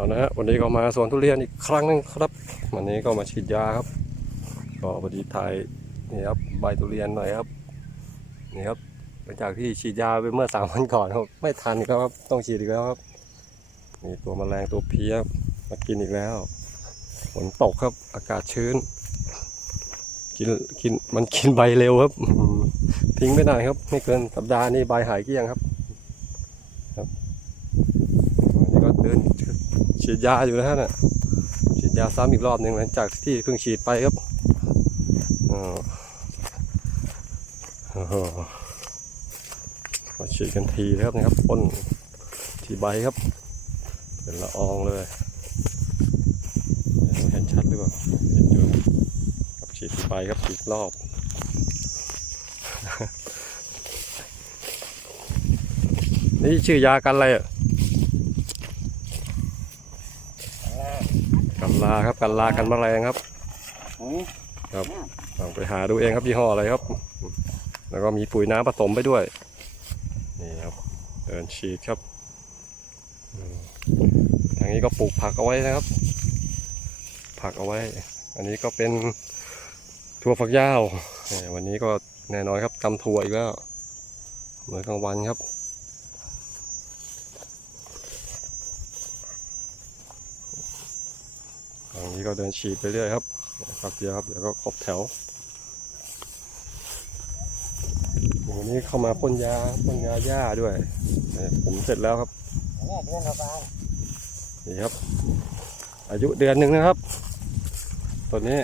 เอานะฮะวันนี้ก็มาสวนทุเรียนอีกครั้งหนึงครับ วันนี้ก็มาฉีดยาครับ ก็พอดีถ่ายนี่ครับใบทุเรียนหน่อยครับนี่ครับหลังจากที่ฉีดยาไปเมื่อสามวันก่อนครับ ไม่ทันครับ ต้องฉีดอีกแล้วครับนี่ตัวแมลงตัวเพี้ยมากินอีกแล้วฝนตกครับ อากาศชื้น กินกินมันกินใบเร็วครับทิ้งไม่ได้ครับ ไม่เกินสัปดาห์นี้ใบหายเกลี้ยงครับ ครับนนี้ก็เดิน ฉีดยาอยู่นะฮะน่ะฉีดยาซ้ำอีกรอบหนึ่งหลังจากที่เพิ่งฉีดไปครับอ๋อโอ้โหมาฉีดกันทีแล้วครับนะครับพ่นที่ใบครับ เป็นละอองเลยเห็นชัดหรือเปล่าเห็นอยู่ครับฉีดทีใบครับอีกรอบนี่ชื่อยากันอะไรอะ กันลาครับกันลากันแมลงครับลองไปหาดูเองครับยี่ห้ออะไรครับ แล้วก็มีปุ๋ยน้ำผสมไปด้วย นี่ครับ เดินฉีดครับอืมทางนี้ก็ปลูกผักเอาไว้นะครับ ผักเอาไว้ อันนี้ก็เป็นถั่วฝักยาวนี่วันนี้ก็แน่นอนครับตำถั่วอีกแล้วเหมือนกลางวันครับางนี้ก็เดินฉีดไปเรื่อยครับพักเดียวครับ เดี๋ยวก็ครบแถววันนี้เข้ามาพ่นยาพ่นยาหญ้าด้วยเนี่ยผมเสร็จแล้วครับเนี่ยเดือนกว่านี่ครับ อายุเดือนหนึ่งนะครับ ตัวนี้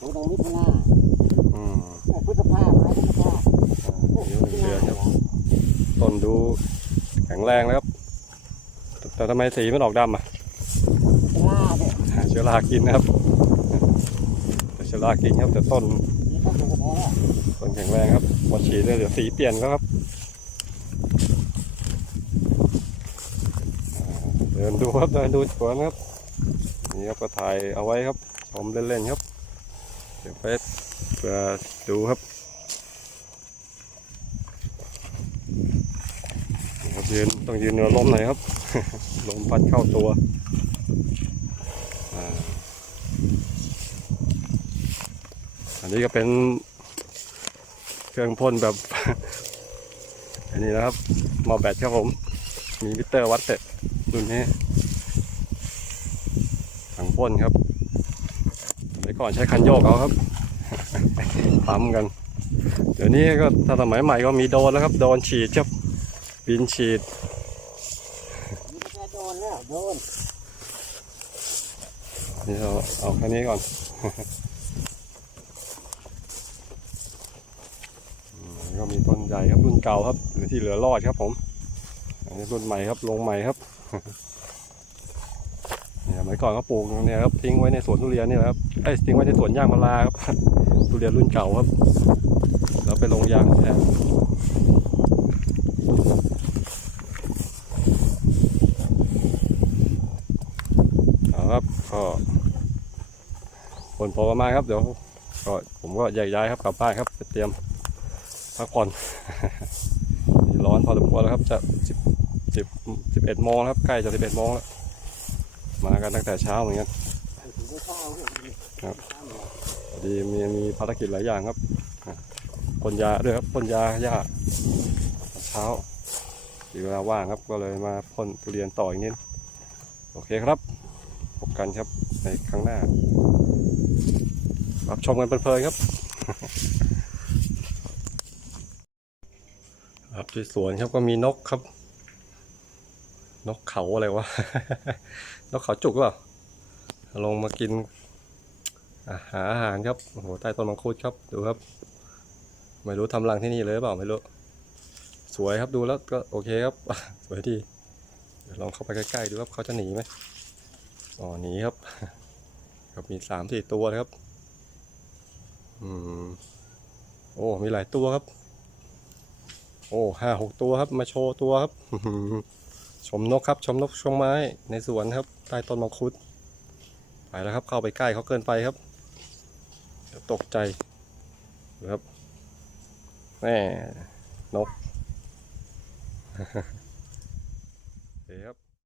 ดูตรงมิถุนาอืมพฤษภาไม้พฤษภาอายุหนึ่งเดือนครับต้นดูแข็งแรงแล้วครับแต่ทำไมสีมันออกดำอะลาเนี่ยหาเชื้อรากินนะครับแต่เชื้อรากินครับแต่ต้นต้นแข็งแรงครับพอฉีดเนี่ยเดี๋ยวสีเปลี่ยนแล้วครับ เดินดูครับเดินดูสวนครับนี่ครับก็ถ่ายเอาไว้ครับชมเล่นๆครับ เดี๋ยวเฟซเพื่อดูครับนี่ครับยืนต้องยืนเหนือลมหน่อยครับ ลมพัดเข้าตัวอ่า อันนี้ก็เป็นเครื่องพ่นแบบ อันนี้นะครับมอแบตครับผม มีมิเตอร์วัดเตะรุ่นนี้ถังพ่นครับสมัยก่อนใช้คันโยกเอาครับปั๊มกัน เดี๋ยวนี้ก็ถ้าสมัยใหม่ก็มีโดนแล้วครับ โดนฉีดครับบินฉีดโดนแล้วโดนนี่เราเอาแค่นี้ก่อน อืม ก็มีต้นใหญ่ครับรุ่นเก่าครับหรือที่เหลือรอดครับผมอันนี้รุ่นใหม่ครับลงใหม่ครับเนี่ยสมัยก่อนก็ปลูกเนี่ยครับทิ้งไว้ในสวนทุเรียนนี่แหละครับไอ้ทิ้งไว้ในสวนยางพาราครับทุเรียนรุ่นเก่าครับ แล้วไปลงยางแทนครับก็คนพอประมาณครับเดี๋ยวก็ผมก็แยกย้ายครับกลับบ้านครับไปเตรียม พักผ่อนร้อนพอสมควรแล้วครับจะสิบสิบสิบเอ็ดโมงครับใกล้จะสิบเอ็ดโมงแล้วมากันตั้งแต่เช้าเหมือนกันถึงจะเข้าเนี่ยพอดีมีมีภารกิจหลายอย่างครับอะพ่นยาด้วยครับพ่นยาหญ้าเช้าเวลาว่างครับก็เลยมาพ่นทุเรียนต่ออีกนิดโอเคครับพบกันครับในครั้งหน้า รับชมกันเพลินๆครับ ครับ ที่สวนครับก็มีนกครับ นกเขาอะไรวะ นกเขาจุกหรอเปล่าลงมากินอาหาอาหารครับโอ้โหใต้ต้นมังคุดครับดูครับ ไม่รู้ทำรังที่นี่เลยเปล่าไม่รู้สวยครับดูแล้วก็โอเคครับ สวยดีลองเข้าไปใกล้ๆดูครับเขาจะหนีไหมอ๋อหนีครับครับมีสามสี่ตัวนะครับ อืม โอ้ มีหลายตัวครับ โอ้ห้าหกตัวครับ มาโชว์ตัวครับ ชมนกครับ ชมนกชมไม้ในสวนครับ ใต้ต้นมังคุด ไปแล้วครับ เข้าไปใกล้เขาเกินไปครับ ตกใจนะครับแม่นก